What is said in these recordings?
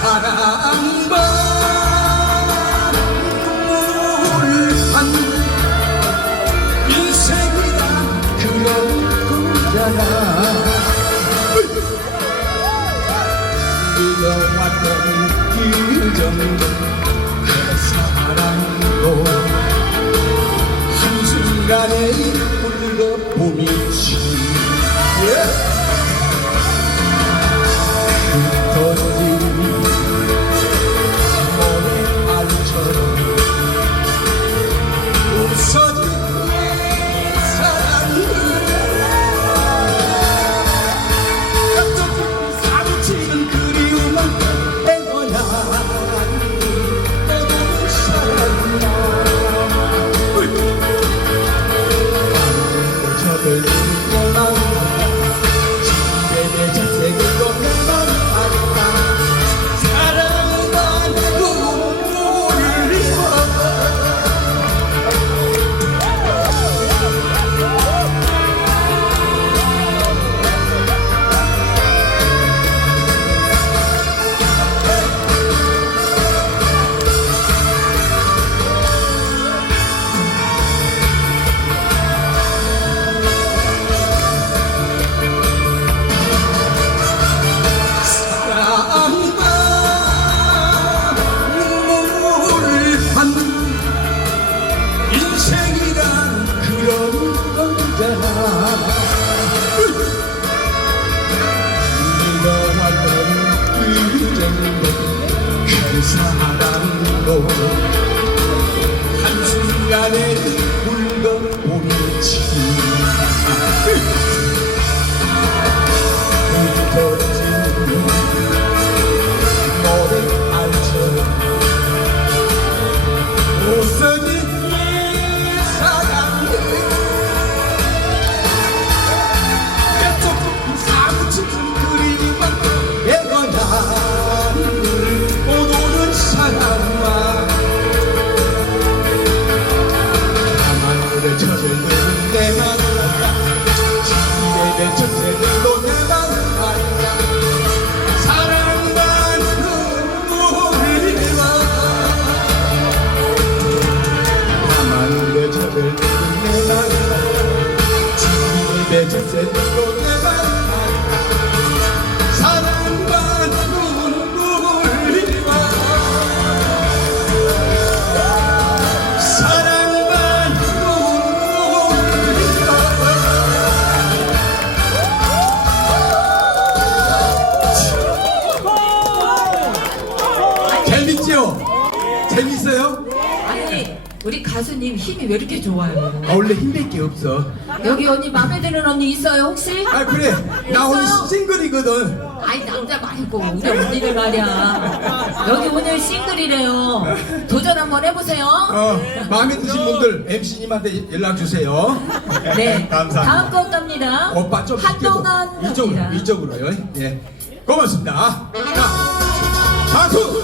사랑과 눈물 한 인생이란 그런 꿈잖아 이어왔던 일정도 그 사랑도 한순간에 재밌어요? 아니 우리 가수님 힘이 왜 이렇게 좋아요? 아, 원래 힘들 없어. 여기 언니 마음에 드는 언니 있어요 혹시? 아 그래 나 오늘? 싱글이거든. 아니 남자 말고 우리 언니를 말이야 여기 오늘 싱글이래요 도전 한번 해보세요 어 마음에 드신 분들 MC님한테 연락 주세요. 네 감사합니다. 다음 거 갑니다 오빠 좀 한동안. 이쪽으로 갑니다. 이쪽으로요. 예 고맙습니다. 자 박수.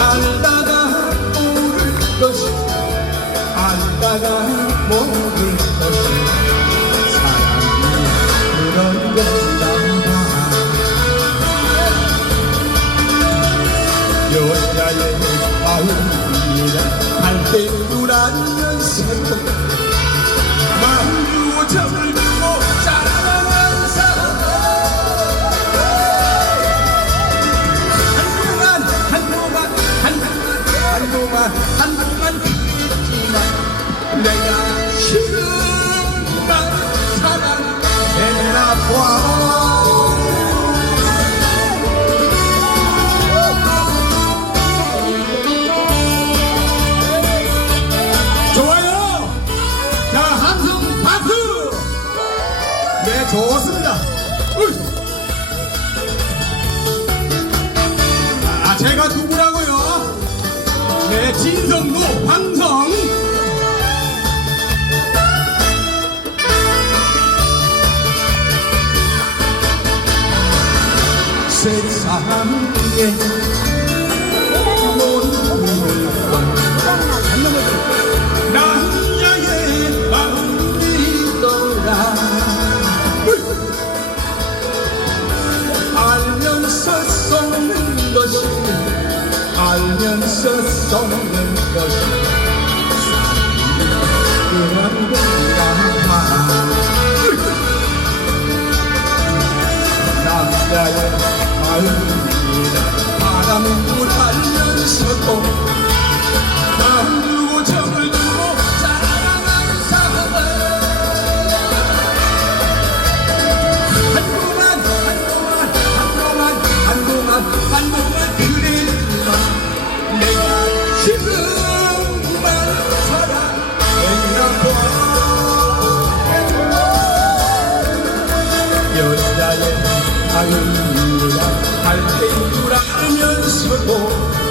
알다가 모를 것이 알다가 모를 것이 여자의 마음이란 갈대우라는 새도 마음 유정을 두고 사랑한 사람. 한동안 한동안 한동안 한동안 한동안 네, 진성로 방송 세상에 알면서 썩는 것이 알면서 Don't lose 나는 아닙니다 달팽이라 하면서도